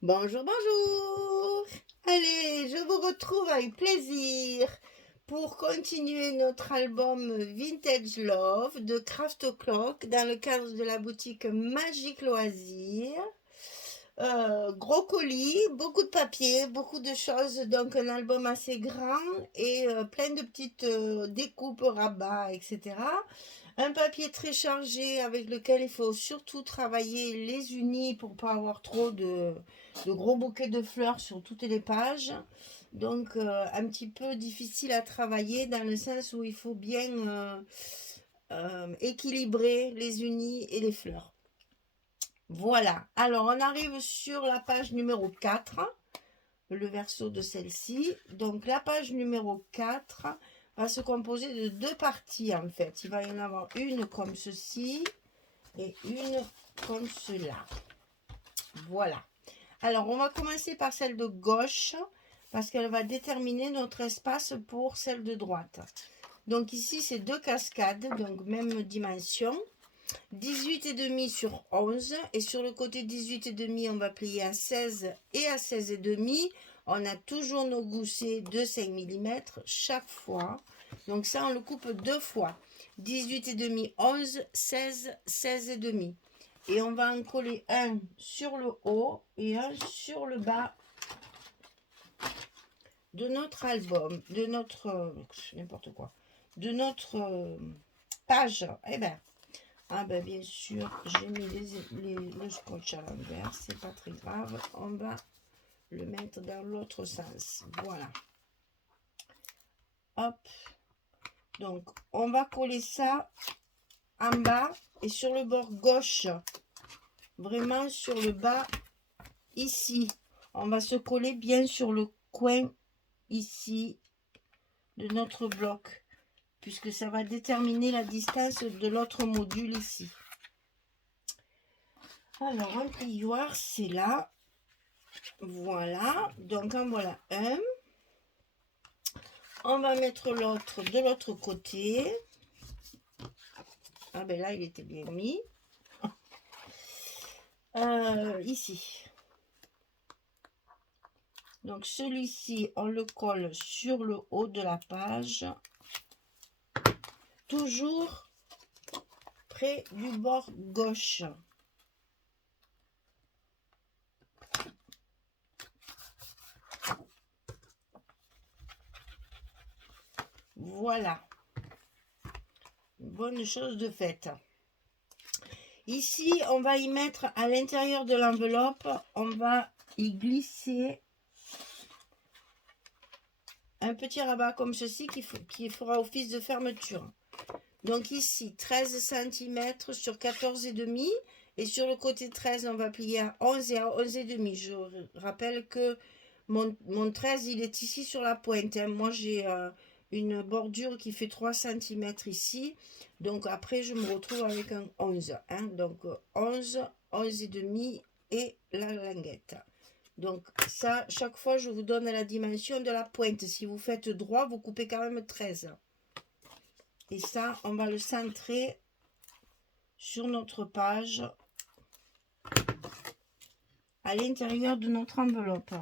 Bonjour, bonjour. Allez, je vous retrouve avec plaisir pour continuer notre album Vintage Love de Craft O'Clock dans le cadre de la boutique Magique Loisirs. Gros colis, beaucoup de papier, beaucoup de choses, donc un album assez grand et plein de petites découpes, rabats, etc. Un papier très chargé avec lequel il faut surtout travailler les unis pour pas avoir trop de gros bouquets de fleurs sur toutes les pages. Donc un petit peu difficile à travailler dans le sens où il faut bien équilibrer les unis et les fleurs. Voilà, alors on arrive sur la page numéro 4, le verso de celle-ci. Donc la page numéro 4 va se composer de deux parties en fait. Il va y en avoir une comme ceci et une comme cela. Voilà. Alors on va commencer par celle de gauche parce qu'elle va déterminer notre espace pour celle de droite. Donc ici c'est deux cascades, donc même dimension. 18,5 sur 11 et sur le côté 18,5 on va plier à 16 et à 16,5. On a toujours nos goussets de 5 mm chaque fois. Donc ça on le coupe deux fois. 18,5, 11, 16, 16,5. Et on va en coller un sur le haut et un sur le bas de notre album, de notre n'importe quoi, de notre page. Eh ben, ah ben bien sûr, j'ai mis le scotch à l'envers, c'est pas très grave. On va le mettre dans l'autre sens. Voilà. Hop. Donc, on va coller ça en bas et sur le bord gauche. Vraiment sur le bas ici. On va se coller bien sur le coin ici de notre bloc, puisque ça va déterminer la distance de l'autre module ici. Alors, un plioir, c'est là. Voilà, donc en voilà un. On va mettre l'autre de l'autre côté. Ah ben là, il était bien mis. Ici. Donc celui-ci, on le colle sur le haut de la page. Toujours près du bord gauche. Voilà. Bonne chose de faite. Ici, on va y mettre à l'intérieur de l'enveloppe, on va y glisser un petit rabat comme ceci qui fera office de fermeture. Donc ici, 13 cm sur 14,5 et sur le côté 13, on va plier à 11 et à 11,5. Je rappelle que mon 13, il est ici sur la pointe. Hein. Moi, j'ai une bordure qui fait 3 cm ici. Donc après, je me retrouve avec un 11. Hein. Donc 11, 11,5 et la languette. Donc ça, chaque fois, je vous donne la dimension de la pointe. Si vous faites droit, vous coupez quand même 13. Et ça, on va le centrer sur notre page à l'intérieur de notre enveloppe.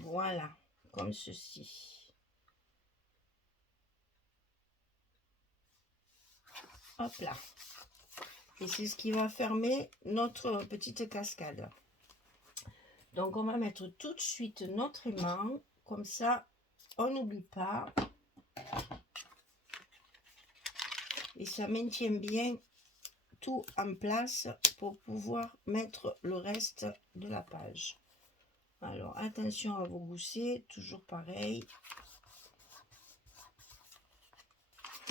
Voilà, comme ceci. Hop là. Et c'est ce qui va fermer notre petite cascade. Donc on va mettre tout de suite notre aimant. Comme ça, on n'oublie pas. Et ça maintient bien tout en place pour pouvoir mettre le reste de la page. Alors attention à vos goussets, toujours pareil.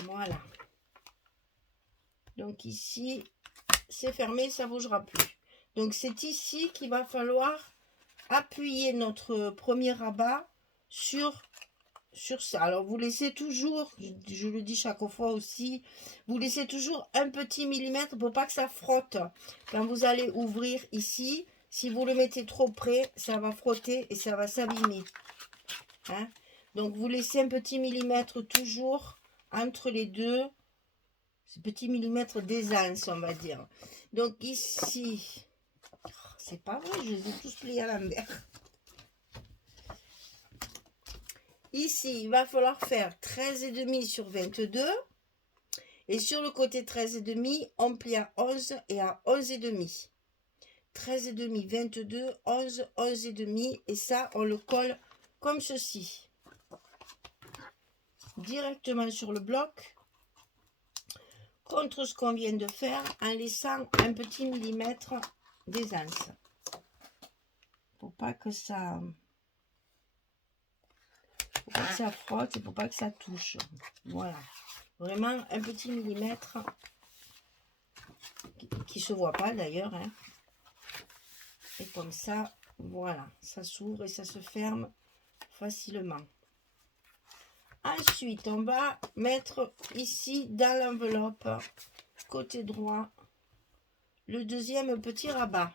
Voilà. Donc ici, c'est fermé, ça ne bougera plus. Donc c'est ici qu'il va falloir appuyer notre premier rabat sur ça. Alors vous laissez toujours, je le dis chaque fois aussi, vous laissez toujours un petit millimètre pour pas que ça frotte. Quand vous allez ouvrir ici, si vous le mettez trop près, ça va frotter et ça va s'abîmer. Hein? Donc vous laissez un petit millimètre toujours entre les deux, ces petits millimètres d'aisance, on va dire. Donc ici, c'est pas vrai, je les ai tous pliés à l'envers. Ici, il va falloir faire 13,5 sur 22. Et sur le côté 13,5, on plie à 11 et à 11,5. 13,5, 22, 11, 11,5. Et ça, on le colle comme ceci. Directement sur le bloc. Contre ce qu'on vient de faire, en laissant un petit millimètre d'aisance. Pour pas que ça... Pour pas que ça frotte et pour pas que ça touche. Voilà. Vraiment un petit millimètre qui se voit pas d'ailleurs. Hein. Et comme ça, voilà. Ça s'ouvre et ça se ferme facilement. Ensuite, on va mettre ici dans l'enveloppe, côté droit, le deuxième petit rabat.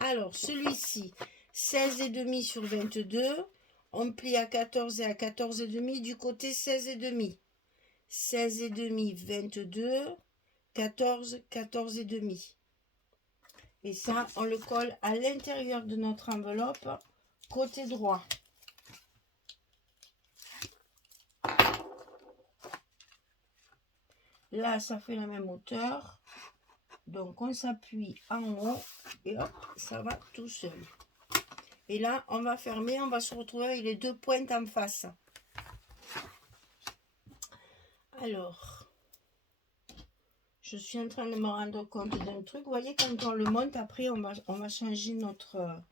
Alors, celui-ci, 16,5 sur 22. On plie à 14 et à 14,5 du côté 16,5. 16,5, 22, 14, 14,5. Et ça, on le colle à l'intérieur de notre enveloppe, côté droit. Là, ça fait la même hauteur. Donc, on s'appuie en haut et hop, ça va tout seul. Et là, on va fermer, on va se retrouver avec les deux pointes en face. Alors, je suis en train de me rendre compte d'un truc. Vous voyez, quand on le monte, après, on va changer notre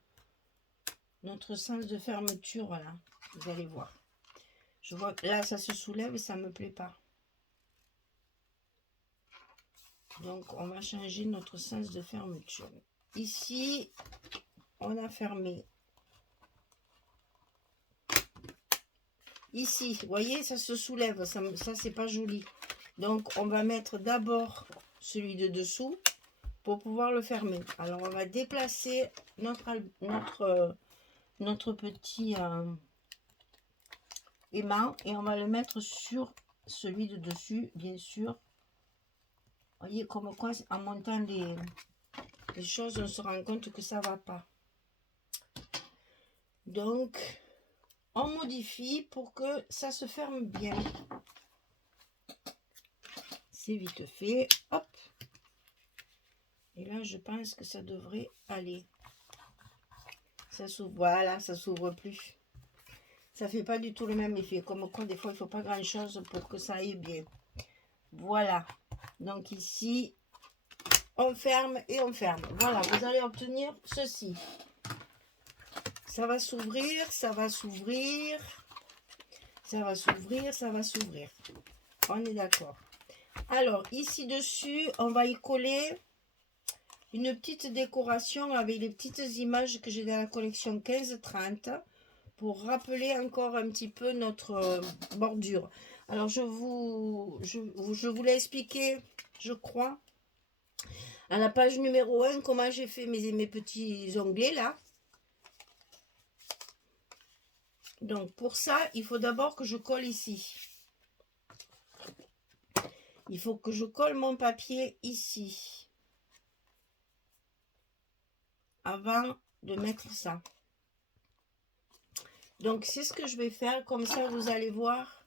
sens de fermeture, là. Vous allez voir. Je vois que là, ça se soulève et ça ne me plaît pas. Donc, on va changer notre sens de fermeture. Ici, on a fermé. Ici, vous voyez, ça se soulève. Ça c'est pas joli. Donc, on va mettre d'abord celui de dessous pour pouvoir le fermer. Alors, on va déplacer notre petit aimant et on va le mettre sur celui de dessus, bien sûr. Vous voyez, comme quoi, en montant les choses, on se rend compte que ça va pas. Donc, on modifie pour que ça se ferme bien. C'est vite fait. Hop. Et là, je pense que ça devrait aller. Ça s'ouvre. Voilà, ça s'ouvre plus. Ça fait pas du tout le même effet. Comme quoi, des fois, il faut pas grand chose pour que ça aille bien. Voilà. Donc ici, on ferme et on ferme. Voilà, vous allez obtenir ceci. Ça va s'ouvrir, ça va s'ouvrir. Ça va s'ouvrir, ça va s'ouvrir. On est d'accord. Alors, ici dessus, on va y coller une petite décoration avec les petites images que j'ai dans la collection 15-30 pour rappeler encore un petit peu notre bordure. Alors, je vous l'ai expliqué, je crois, à la page numéro 1, comment j'ai fait mes petits onglets là. Donc, pour ça, il faut d'abord que je colle ici. Il faut que je colle mon papier ici. Avant de mettre ça. Donc, c'est ce que je vais faire. Comme ça, vous allez voir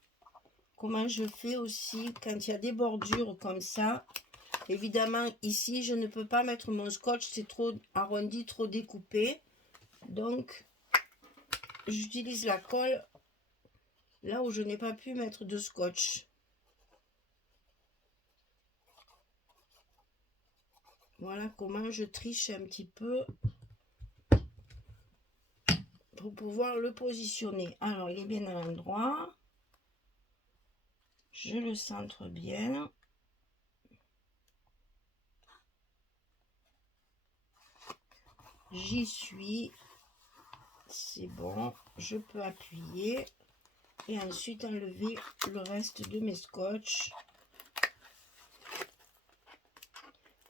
comment je fais aussi quand il y a des bordures comme ça. Évidemment, ici, je ne peux pas mettre mon scotch. C'est trop arrondi, trop découpé. Donc, j'utilise la colle là où je n'ai pas pu mettre de scotch. Voilà comment je triche un petit peu pour pouvoir le positionner. Alors, il est bien à l'endroit. Je le centre bien. J'y suis. C'est bon. Je peux appuyer. Et ensuite enlever le reste de mes scotch.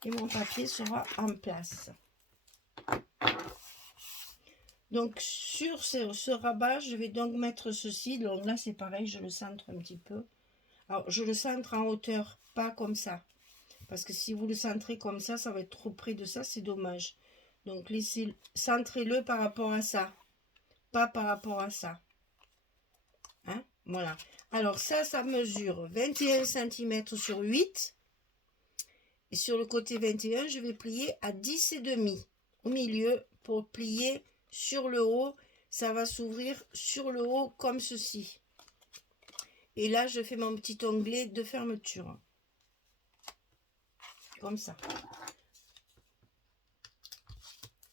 Et mon papier sera en place. Donc sur ce rabat, je vais donc mettre ceci. Donc là, c'est pareil, je le centre un petit peu. Alors, je le centre en hauteur, pas comme ça. Parce que si vous le centrez comme ça va être trop près de ça, c'est dommage. Donc, laissez, centrez-le par rapport à ça. Pas par rapport à ça. Hein? Voilà. Alors, ça mesure 21 cm sur 8. Et sur le côté 21, je vais plier à 10,5 au milieu pour plier sur le haut. Ça va s'ouvrir sur le haut comme ceci. Et là, je fais mon petit onglet de fermeture. Comme ça.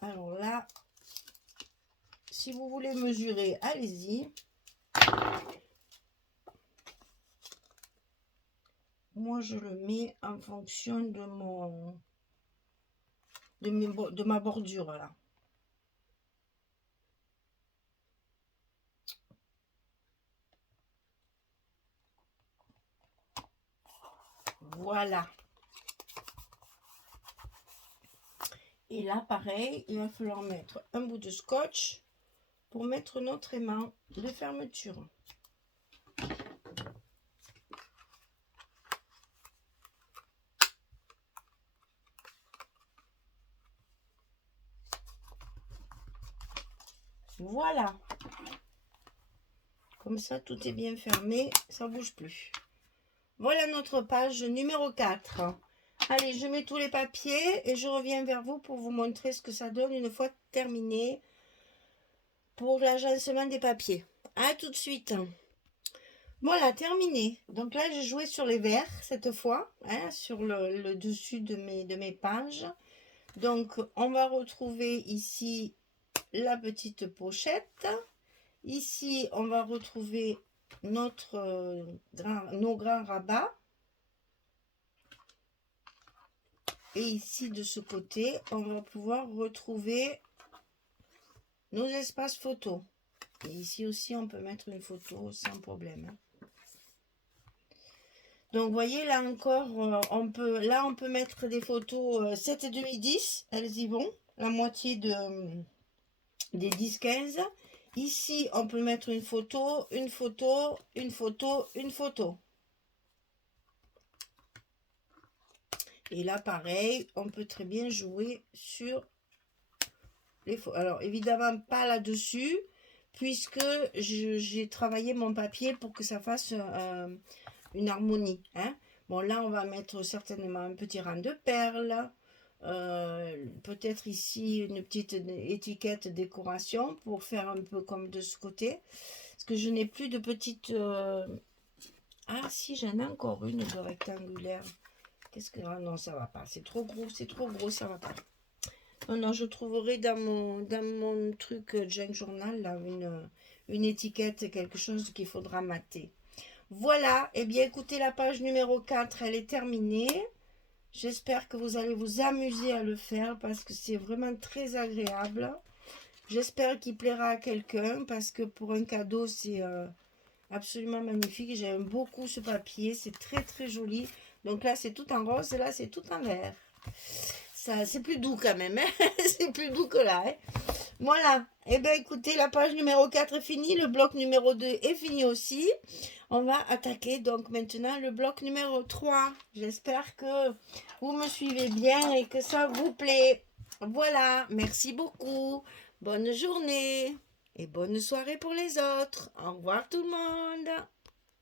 Alors là, si vous voulez mesurer, allez-y. Moi, je le mets en fonction de ma bordure, là. Voilà. Et là, pareil, il va falloir mettre un bout de scotch pour mettre notre aimant de fermeture. Voilà. Comme ça, tout est bien fermé, ça ne bouge plus. Voilà notre page numéro 4. Allez, je mets tous les papiers et je reviens vers vous pour vous montrer ce que ça donne une fois terminé pour l'agencement des papiers. À tout de suite. Voilà, terminé. Donc là, j'ai joué sur les verts cette fois, hein, sur le dessus de mes pages. Donc, on va retrouver ici la petite pochette. Ici, on va retrouver nos grands rabats. Et ici, de ce côté, on va pouvoir retrouver nos espaces photos. Et ici aussi, on peut mettre une photo sans problème. Donc, vous voyez, là encore, on peut mettre des photos 7,5, 10. Elles y vont. La moitié des 10-15. Ici, on peut mettre une photo, une photo, une photo, une photo. Et là, pareil, on peut très bien jouer sur les photos. Alors, évidemment, pas là-dessus, puisque j'ai travaillé mon papier pour que ça fasse une harmonie. Hein. Bon, là, on va mettre certainement un petit rang de perles. Peut-être ici une petite étiquette décoration pour faire un peu comme de ce côté. Parce que je n'ai plus de petites... Ah, si, j'en ai encore une de rectangulaire. Qu'est-ce que... Ah non, ça va pas. C'est trop gros, ça va pas. Non, non, je trouverai dans mon truc Junk Journal, là, une étiquette, quelque chose qu'il faudra mater. Voilà, et bien écoutez, la page numéro 4, elle est terminée. J'espère que vous allez vous amuser à le faire parce que c'est vraiment très agréable. J'espère qu'il plaira à quelqu'un parce que pour un cadeau, c'est absolument magnifique. J'aime beaucoup ce papier, c'est très très joli. Donc là, c'est tout en rose et là, c'est tout en vert. Ça, c'est plus doux quand même, hein. C'est plus doux que là. Hein. Voilà, et bien écoutez, la page numéro 4 est finie, le bloc numéro 2 est fini aussi. On va attaquer donc maintenant le bloc numéro 3. J'espère que vous me suivez bien et que ça vous plaît. Voilà, merci beaucoup. Bonne journée et bonne soirée pour les autres. Au revoir tout le monde.